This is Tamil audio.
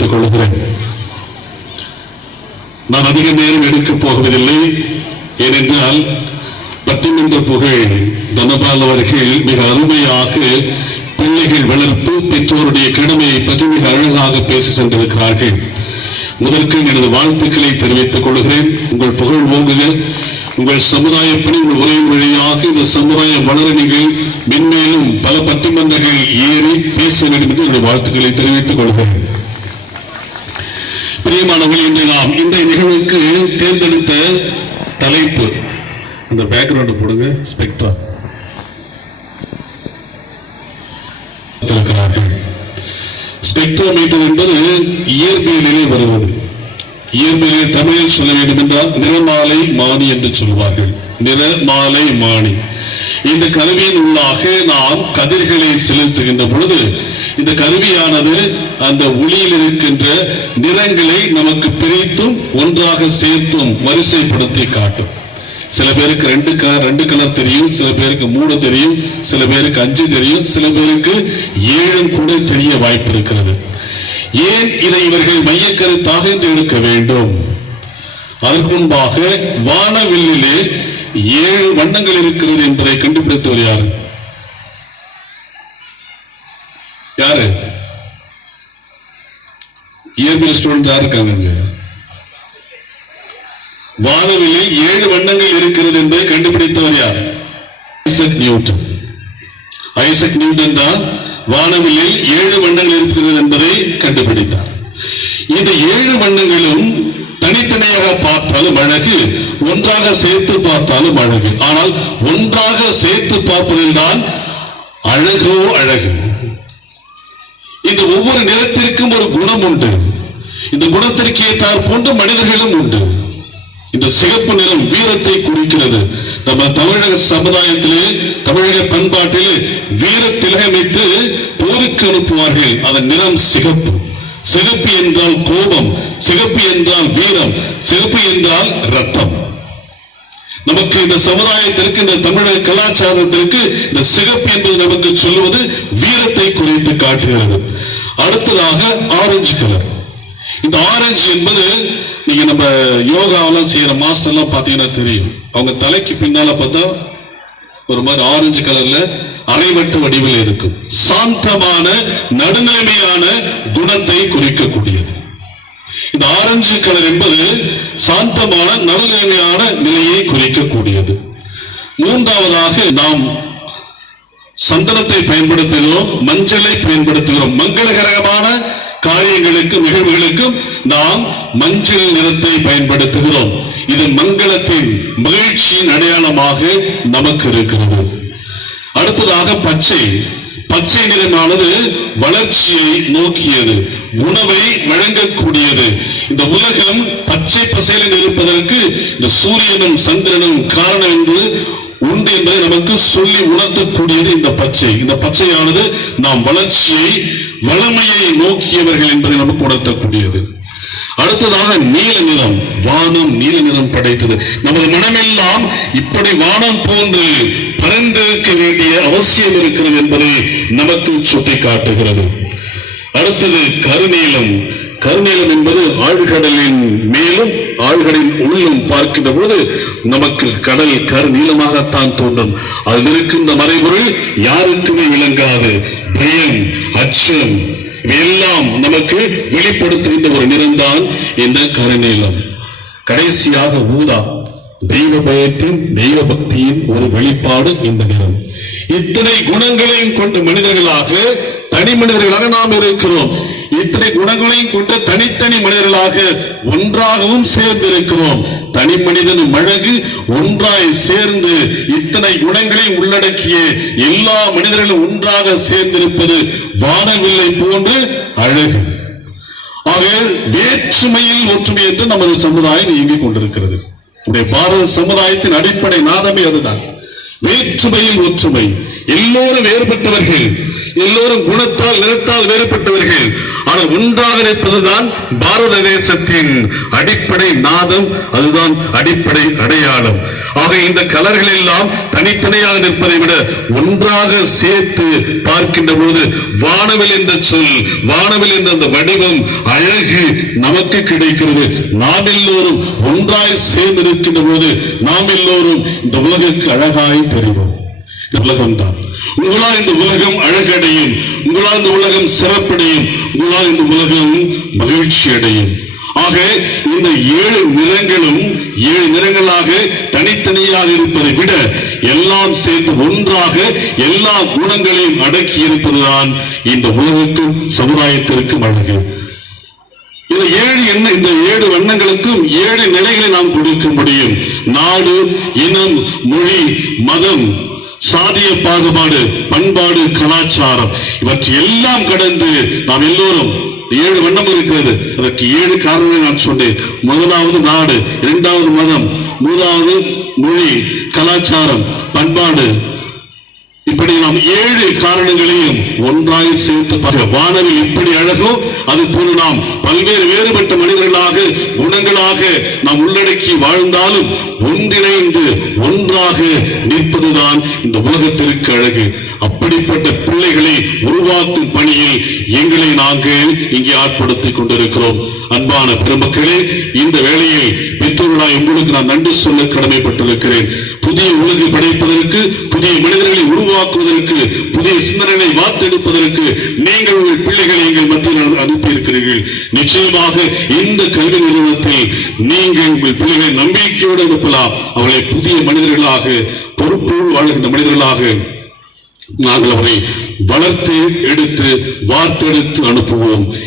தெரிவித்துக் கொள்கிறேன். நான் அதிக நேரம் எடுக்கப் போவதில்லை. ஏனென்றால் பட்டிமன்ற புகழ் தனபால் அவர்கள் மிக அருமையாக பிள்ளைகள் வளர்ப்பு பெற்றோருடைய கடமையை பற்றி மிக அழகாக பேசி சென்றிருக்கிறார்கள். முதற்கு எனது வாழ்த்துக்களை தெரிவித்துக் கொள்கிறேன். உங்கள் புகழ் ஓங்குக. உங்கள் சமுதாய பணி உங்கள் உரை வழியாக இந்த சமுதாயம் வளர நீங்கள் மென்மேலும் பல பட்டிமன்றங்கள் ஏறி பேச வேண்டும் என்று என்னுடைய வாழ்த்துக்களை தெரிவித்துக் கொள்கிறேன். பிரியமானவர்கள், இன்று நாம் இந்த நிகழ்வுக்கு தேர்ந்தெடுத்த தலைப்பு, அந்த பேக்ரவுண்ட் போடுங்க, ஸ்பெக்ட்ரா ஸ்பெக்ட்ரோமீட்டர் என்பது இயற்பியலிலே வருவது. இயற்பியலில் தமிழில் சொல்ல வேண்டும் என்றால் நிறமாலை மானி என்று சொல்வார்கள். நிறமாலை மானி. இந்த கருவியின் உள்ளாக நாம் கதிர்களை செலுத்துகின்ற பொழுது இந்த கருவியானது அந்த ஒளியில் இருக்கின்ற நிறங்களை நமக்கு பிரித்தும் ஒன்றாக சேர்த்தும் வரிசைப்படுத்தி காட்டும். சில பேருக்கு ரெண்டு கலர் தெரியும், சில பேருக்கு 3 தெரியும், சில பேருக்கு 5 தெரியும், சில பேருக்கு 7 கூட தெரிய வாய்ப்பு இருக்கிறது. ஏன் இதை இவர்கள் மையக்கருத்தாக எடுக்க வேண்டும்? அதற்கு முன்பாக வானவில்லிலே 7 வண்ணங்கள் இருக்கிறது என்பதை கண்டுபிடித்தவர் யாரு? யாரு? இயற்பியல் ஸ்டூடெண்ட் யாரு இருக்காங்க? வானவில்லில் 7 வண்ணங்கள் இருக்கிறது என்பதை கண்டுபிடித்தவர் யார்? Isaac Newton. ஐசக் நியூட்டன் தான் வானவில்லில் 7 வண்ணங்கள் இருக்கிறது என்பதை கண்டுபிடித்தார். இந்த 7 வண்ணங்களும் தனித்தனியாக பார்த்தாலும் அழகு, ஒன்றாக சேர்த்து பார்த்தாலும் அழகு. ஆனால் ஒன்றாக சேர்த்து பார்ப்பதில் தான் அழகோ அழகு. இந்த ஒவ்வொரு நிறத்திற்கும் ஒரு குணம் உண்டு. இந்த குணத்திற்கு ஏற்றார் போன்ற மனிதர்களும் உண்டு. இந்த சிகப்பு நிறம் வீரத்தை குறிக்கிறது. நம்ம தமிழக சமுதாயத்திலே, தமிழக பண்பாட்டிலே வீர திலகமிட்டு போருக்கு அனுப்புவார்கள். அதன் நிறம் சிகப்பு. சிகப்பு என்றால் கோபம், சிகப்பு என்றால் வீரம், சிகப்பு என்றால் ரத்தம். நமக்கு இந்த சமுதாயத்திற்கு, இந்த தமிழக கலாச்சாரத்திற்கு இந்த சிகப்பு என்பது நமக்கு சொல்லுவது வீரத்தை குறித்து காட்டுகிறது. அடுத்ததாக ஆரஞ்சு கலர். இந்த ஆரஞ்சு என்பது நீங்க நம்ம யோகாவெல்லாம் செய்யற மாஸ்டர் எல்லாம் பாத்தீங்கன்னா தெரியும். அவங்க தலைக்கு பின்னால பார்த்தா ஒரு மாதிரி ஆரஞ்சு கலர்ல அரைவட்டு வடிவில் இருக்கும். சாந்தமான நடுநிலைமையான குணத்தை குறிக்கக்கூடியது. இந்த ஆரஞ்சு கலர் என்பது சாந்தமான நடுநிலைமையான நிலையை குறிக்கக்கூடியது. மூன்றாவதாக நாம் சந்தனத்தை பயன்படுத்துகிறோம், மஞ்சளை பயன்படுத்துகிறோம். மங்களகரமான காரியங்களுக்கு, நிகழ்வுகளுக்கும் நாம் மஞ்சள் நிறத்தை பயன்படுத்துகிறோம். இது மங்களத்தின், மகிழ்ச்சியின் அடையாளமாக நமக்கு இருக்கிறது. அடுத்ததாக பச்சை. பச்சை நிறமானது வளர்ச்சியை நோக்கியது, உணவை வழங்கக்கூடியது. இந்த உலகம் பச்சை பசையில் இருப்பதற்கு இந்த சூரியனும் சந்திரனும் காரணம் என்று உண்டு என்பதை நமக்கு சொல்லி உணர்த்தக்கூடியது இந்த பச்சை. இந்த பச்சையானது நாம் வளர்ச்சியை, வளமையை நோக்கியவர்கள் என்பதை நமக்கு உணர்த்தக்கூடியது. அடுத்ததாக நீல நிறம். வானம் நீல நிறம் படைத்தது. நமது மனமெல்லாம் இப்படி வானம் போன்று பறந்திருக்க வேண்டிய அவசியம் இருக்கிறது என்பதை நமக்கு சுட்டி காட்டுகிறது. அடுத்தது கருநீலம். கருநீலம் என்பது ஆழ்கடலின் மேலும் ஆழ்கடலின் உள்ளும் பார்க்கின்ற பொழுது நமக்கு கடல் கருநீளமாகத்தான் தோன்றும். அதில் இருக்கின்ற மறைபொருள் யாருக்குமே விளங்காது. பயம், அச்சம் எல்லாம் நமக்கு வெளிப்படுத்துகின்ற ஒரு நிறம்தான் இந்த கருநீலம். கடைசியாக ஊதா. தெய்வ பயத்தின், தெய்வ பக்தியின் ஒரு வெளிப்பாடு இந்த நிறம். இத்தனை குணங்களையும் கொண்ட மனிதர்களாக, தனி மனிதர்களாக நாம் இருக்கிறோம். இத்தனை குணங்களையும் கொண்ட தனித்தனி மனிதர்களாக ஒன்றாகவும் சேர்ந்து இருக்கிறோம். தனி மனிதனும் அழகு, ஒன்றாய் சேர்ந்து இத்தனை குணங்களையும் உள்ளடக்கிய எல்லா மனிதர்களும் ஒன்றாக சேர்ந்திருப்பது வானவில்லை போன்று அழகு. ஆக வேற்றுமையில் ஒற்றுமை என்று நமது சமுதாயம் இயங்கிக் கொண்டிருக்கிறது. பாரத சமுதாயத்தின் அடிப்படை நாதமே அதுதான். வேற்றுமையில் ஒற்றுமை. எல்லோரும் வேறுபட்டவர்கள், எல்லோரும் குணத்தால், நிறத்தால் வேறுபட்டவர்கள். ஆனால் ஒன்றாக இருப்பதுதான் பாரத தேசத்தின் அடிப்படை நாதம். அதுதான் அடிப்படை அடையாளம். ஆக இந்த கலர்கள் எல்லாம் தனித்தனியாக நிற்பதை விட ஒன்றாக சேர்த்து பார்க்கின்ற பொழுது வானவில் என்ற சொல், வானவில் என்ற அந்த வடிவம், அழகு நமக்கு கிடைக்கிறது. நாம் எல்லோரும் ஒன்றாய் சேர்ந்து இருக்கின்ற பொழுது நாம் எல்லோரும் இந்த உலகுக்கு அழகாய் தெரிவோம். இந்த உலகம் தான் உங்களால் இந்த உலகம் அழகடையும், உங்களால் இந்த உலகம் சிறப்படையும், உங்களால் இந்த உலகம் மகிழ்ச்சி அடையும். ஆக இந்த 7 நிறங்களும் 7 நிறங்களாக தனித்தனியாக இருப்பதை விட எல்லாம் சேர்ந்து ஒன்றாக எல்லா குணங்களையும் அடக்கி இருப்பதுதான் இந்த உலகுக்கும் சமுதாயத்திற்கும் அழகு. இந்த 7 வண்ணங்களுக்கும் 7 நிலைகளை நாம் கொடுக்க முடியும். நாடு, இனம், மொழி, மதம், சாதிய பாகுபாடு, பண்பாடு, கலாச்சாரம் இவற்றை எல்லாம் கடந்து நாம் எல்லோரும் 7 வண்ணம் இருக்கிறது. அதற்கு 7 காரணங்களை நான் சொன்னேன். முதலாவது நாடு, இரண்டாவது மதம், மூன்றாவது மொழி, கலாச்சாரம், பண்பாடு. இப்படி நாம் 7 காரணங்களையும் ஒன்றாய் சேர்த்து வானவில் எப்படி அழகோ அது போல நாம் பல்வேறு வேறுபட்ட மனிதர்களாக குணங்களாக நாம் உள்ளடக்கி வாழ்ந்தாலும் ஒன்றிணைந்து ஒன்றாக நிற்பதுதான் இந்த உலகத்திற்கு அழகு. அப்படிப்பட்ட பிள்ளைகளை உருவாக்கும் பணியில் எங்களை நாங்கள் இங்கே ஆட்படுத்திக் கொண்டிருக்கிறோம். அன்பான பெருமக்களே, இந்த வேளையில் பெற்றோர்களாய் உங்களுக்கு நான் நன்றி சொல்ல கடமைப்பட்டிருக்கிறேன். புதிய உலகு படைப்பதற்கு, புதிய மனிதர்களை உருவாக்குவதற்கு, புதிய சிந்தனைகளை வார்த்தெடுப்பதற்கு நீங்கள் உங்கள் பிள்ளைகளை எங்கள் மத்தியில் அனுப்பியிருக்கிறீர்கள். நிச்சயமாக இந்த கல்வி நிறுவனத்தில் நீங்கள் உங்கள் பிள்ளைகளை நம்பிக்கையோடு அனுப்பலாம். அவர்களை புதிய மனிதர்களாக, பொறுப்போடு வாழ்கின்ற மனிதர்களாக நாங்கள் அவரை வளர்த்து எடுத்து வார்த்தெடுத்து அனுப்புவோம்.